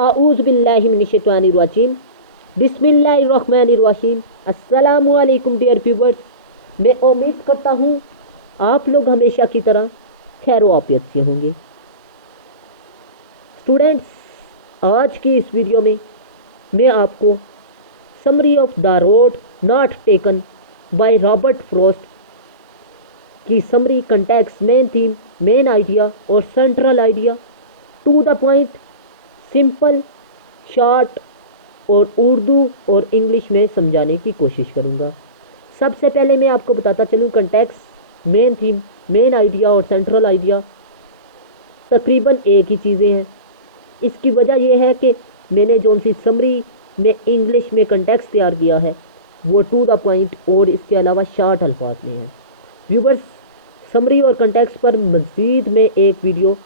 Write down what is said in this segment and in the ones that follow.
आऊज़ु बिल्लाहि मिनश्शैतानिर रजीम बिस्मिल्लाहिर्रहमानिर्रहीम। अस्सलामु अलैकुम डियर व्यूवर्स, मैं उम्मीद करता हूँ आप लोग हमेशा की तरह खैर आफियत से होंगे। स्टूडेंट्स, आज की इस वीडियो में मैं आपको summary of The Road Not Taken by Robert Frost की summary, context, main theme, main idea और central idea, to the point, simple, short और उर्दू और इंग्लिश में समझाने की कोशिश करूँगा। सबसे पहले मैं आपको बताता चलूँ, context, main theme, main idea और सेंट्रल आइडिया तकरीबन एक ही चीज़ें हैं। इसकी वजह यह है कि मैंने जो सी समरी में इंग्लिश में कंटेक्स्ट तैयार किया है वो टू द पॉइंट और इसके अलावा शॉर्ट अल्फाज में है। व्यूवर्स, समरी और कंटेक्स्ट पर मज़ीद मैं एक वीडियो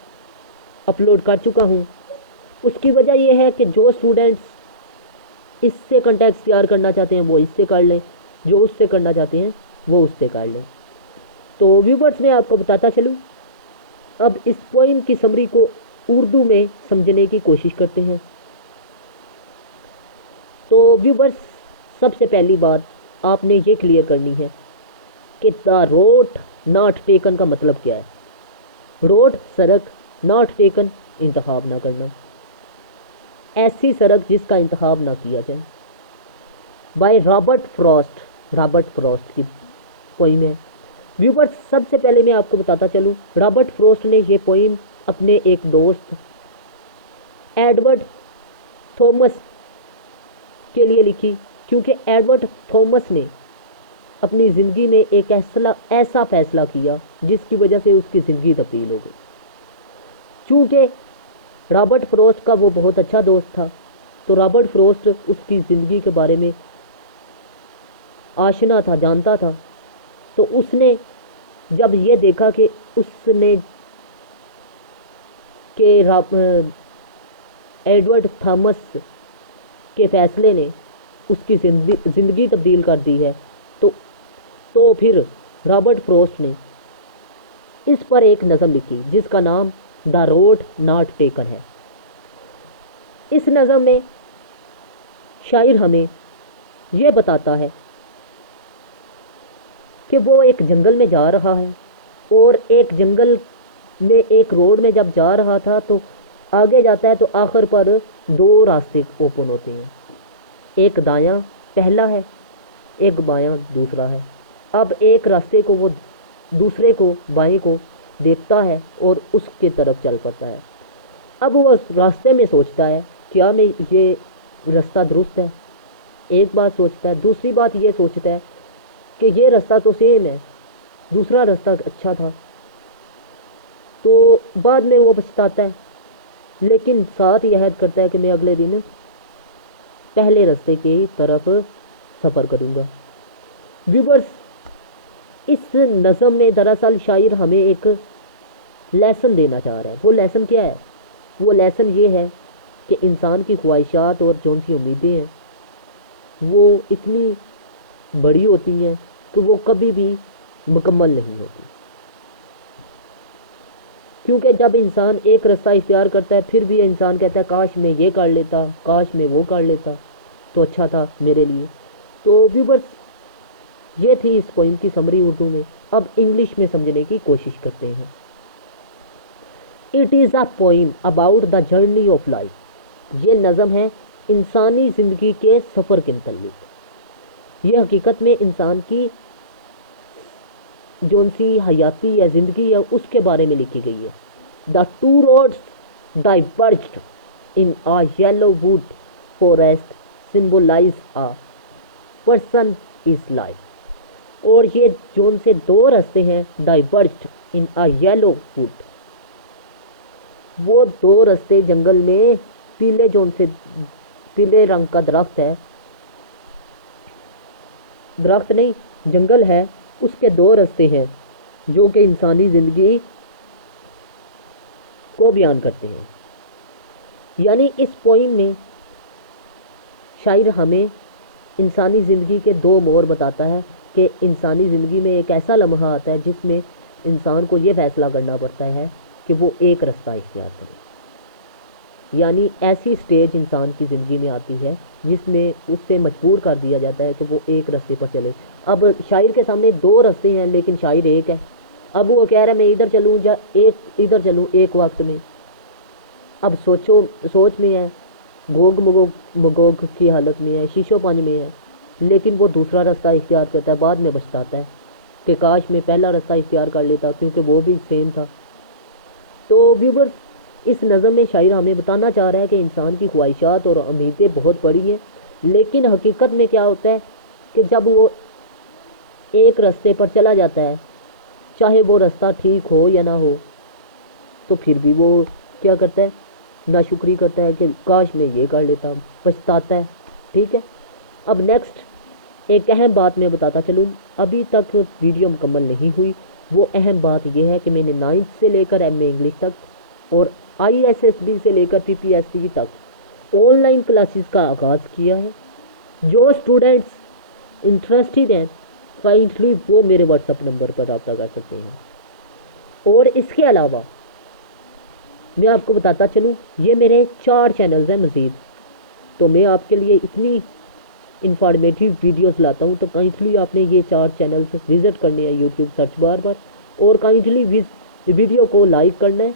अपलोड कर चुका हूँ। उसकी वजह यह है कि जो स्टूडेंट्स इससे कंटेक्स्ट तैयार करना चाहते हैं वो इससे कर लें, जो उससे करना चाहते हैं वो उससे कर लें। तो व्यूवर्स, मैं आपको बताता चलूँ, अब इस पोइम की समरी को उर्दू में समझने की कोशिश करते हैं। तो व्यूवर्स, सबसे पहली बात आपने ये क्लियर करनी है कि द रोड नॉट टेकन का मतलब क्या है। रोड सड़क, नॉट टेकन इंतखाब ना करना, ऐसी सड़क जिसका इंतखाब ना किया जाए। बाय रॉबर्ट फ्रॉस्ट की पोइम है। व्यूवर्स, सबसे पहले मैं आपको बताता चलूँ, रॉबर्ट फ्रॉस्ट ने ये पोइम अपने एक दोस्त एडवर्ड थॉमस के लिए लिखी, क्योंकि एडवर्ड थॉमस ने अपनी ज़िंदगी में एक ऐसा फैसला किया जिसकी वजह से उसकी ज़िंदगी तब्दील हो गई। चूँकि रॉबर्ट फ्रॉस्ट का वो बहुत अच्छा दोस्त था, तो रॉबर्ट फ्रॉस्ट उसकी ज़िंदगी के बारे में आशना था, जानता था। तो उसने जब ये देखा कि एडवर्ड थॉमस के फैसले ने उसकी ज़िंदगी तब्दील कर दी है, तो फिर रॉबर्ट फ्रॉस्ट ने इस पर एक नज़म लिखी जिसका नाम द रोड नॉट टेकन है। इस नज़म में शायर हमें यह बताता है कि वो एक जंगल में जा रहा है और एक जंगल में एक रोड में जब जा रहा था तो आगे जाता है तो आखिर पर दो रास्ते ओपन होते हैं, एक दायां पहला है, एक बायां दूसरा है। अब एक रास्ते को वो दूसरे को, बाएं को देखता है और उसके तरफ चल पड़ता है। अब वो रास्ते में सोचता है क्या मैं ये रास्ता दुरुस्त है, एक बात सोचता है। दूसरी बात ये सोचता है कि ये रास्ता तो सेम है, दूसरा रास्ता अच्छा था। तो बाद में वो पछताता है, लेकिन साथ ही अहद करता है कि मैं अगले दिन पहले रास्ते की तरफ सफ़र करूँगा। व्यूवर्स, इस नज़म में दरअसल शायर हमें एक लेसन देना चाह रहा है। वो लेसन क्या है? वो लेसन ये है कि इंसान की ख्वाहिशात और जो सी उम्मीदें हैं वो इतनी बड़ी होती हैं कि वो कभी भी मुकम्मल नहीं होती। क्योंकि जब इंसान एक रास्ता इख्तियार करता है फिर भी इंसान कहता है काश मैं ये कर लेता, काश मैं वो कर लेता तो अच्छा था मेरे लिए। तो व्यूवर्स, ये थी इस पोइम की समरी उर्दू में। अब इंग्लिश में समझने की कोशिश करते हैं। It is a poem about the journey of life. ये नज़म है इंसानी ज़िंदगी के सफ़र के मुतल्लिक़। ये हकीकत में इंसान की जो सी हयाती या ज़िंदगी है उसके बारे में लिखी गई है। The two roads diverged in a yellow wood forest symbolize a person is life. और ये जो से दो रास्ते हैं, डाइवर्ज्ड इन अ येलो वुड, वो दो रास्ते जंगल में पीले रंग का दरख्त है, दरख्त नहीं जंगल है, उसके दो रास्ते हैं जो कि इंसानी ज़िंदगी को बयान करते हैं। यानी इस पोइम में शायर हमें इंसानी ज़िंदगी के दो मोड़ बताता है कि इंसानी ज़िंदगी में एक ऐसा लम्हा आता है जिसमें इंसान को ये फैसला करना पड़ता है कि वो एक रास्ता इख्तियार करे। یعنی ایسی سٹیج انسان کی زندگی میں آتی ہے جس میں اس سے مجبور کر دیا جاتا ہے کہ وہ ایک راستے پر چلے. اب شاعر کے سامنے دو راستے ہیں لیکن شاعر ایک ہے. اب وہ کہہ رہا ہے میں ادھر چلوں یا ادھر چلوں ایک وقت میں. اب سوچ میں ہے، گوگ مگوگ کی حالت میں ہے، شیشو پانج میں ہے، لیکن وہ دوسرا راستہ اختیار کرتا ہے. بعد میں پچھتاتا ہے کہ کاش میں پہلا راستہ اختیار کر لیتا کیونکہ وہ بھی سیم تھا. تو ویورز، اس نظم میں شاعر ہمیں بتانا چاہ رہا ہے کہ انسان کی خواہشات اور امیدیں بہت بڑی ہیں، لیکن حقیقت میں کیا ہوتا ہے کہ جب وہ ایک راستے پر چلا جاتا ہے، چاہے وہ راستہ ٹھیک ہو یا نہ ہو، تو پھر بھی وہ کیا کرتا ہے؟ ناشکری کرتا ہے کہ کاش میں یہ کر لیتا. پچھتاتا ہے. ٹھیک ہے. اب نیکسٹ ایک اہم بات میں بتاتا چلوں. ابھی تک ویڈیو مکمل نہیں ہوئی. وہ اہم بات یہ ہے کہ میں نے 9th سے لے کر ایم اے انگلش تک اور ISSB سے لے کر PPSC تک آن لائن کلاسز کا آغاز کیا ہے. جو اسٹوڈنٹس انٹرسٹڈ ہیں کائنڈلی وہ میرے واٹس اپ نمبر پر رابطہ کر سکتے ہیں. اور اس کے علاوہ میں آپ کو بتاتا چلوں یہ میرے 4 چینلز ہیں مزید. تو میں آپ کے لیے اتنی انفارمیٹیو ویڈیوز لاتا ہوں تو کائنڈلی آپ نے یہ 4 چینلز وزٹ کرنے ہیں یوٹیوب سرچ بار پر اور کائنڈلی ویڈیو کو لائک کرنا ہے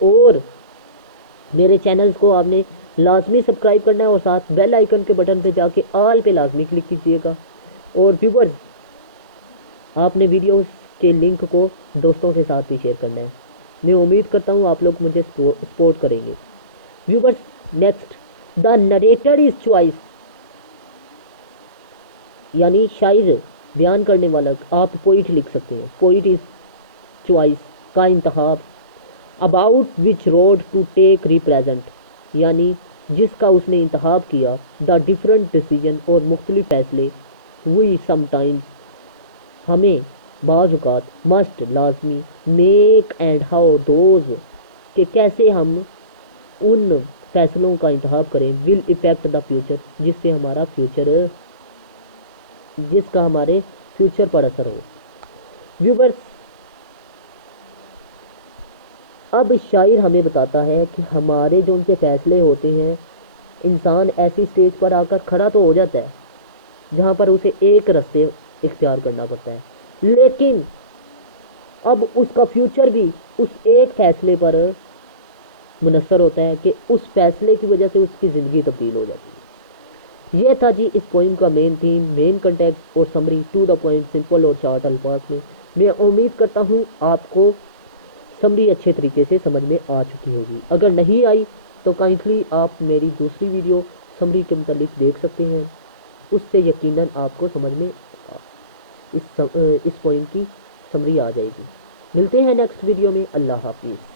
اور میرے چینلز کو آپ نے لازمی سبسکرائب کرنا ہے اور ساتھ بیل آئیکن کے بٹن پہ جا کے آل پہ لازمی کلک کیجیے گا. اور ویورز، آپ نے ویڈیوز کے لنک کو دوستوں کے ساتھ بھی شیئر کرنا ہے. میں امید کرتا ہوں آپ لوگ مجھے سپورٹ کریں گے. Viewers, next the narrator is choice, یعنی شاعر بیان کرنے والا. آپ پوئٹ لکھ سکتے ہیں. پوئٹ از چوائس کا انتخاب. About which road to take represent, یعنی جس کا اس نے انتخاب کیا. دا ڈفرنٹ ڈیسیجن، اور مختلف فیصلے. وی سم ٹائمز، ہمیں بعض اوقات. مسٹ، لازمی. میک اینڈ ہاؤ دوز، کہ کیسے ہم ان فیصلوں کا انتخاب کریں. ول افیکٹ دا فیوچر، جس کا ہمارے فیوچر پر اثر ہو. ویورز، اب شاعر ہمیں بتاتا ہے کہ ہمارے جو ان کے فیصلے ہوتے ہیں، انسان ایسی سٹیج پر آ کر کھڑا تو ہو جاتا ہے جہاں پر اسے ایک راستے اختیار کرنا پڑتا ہے، لیکن اب اس کا فیوچر بھی اس ایک فیصلے پر منحصر ہوتا ہے کہ اس فیصلے کی وجہ سے اس کی زندگی تبدیل ہو جاتی ہے. یہ تھا جی اس پوئم کا مین تھیم، مین کنٹیکسٹ اور summary to the point, simple اور شارٹ الفاظ میں. میں امید کرتا ہوں آپ کو سمری اچھے طریقے سے سمجھ میں آ چکی ہوگی. اگر نہیں آئی تو کائنڈلی آپ میری دوسری ویڈیو سمری کے متعلق دیکھ سکتے ہیں. اس سے یقیناً آپ کو سمجھ میں اس پوئم کی سمری آ جائے گی. ملتے ہیں نیکسٹ ویڈیو میں. اللہ حافظ.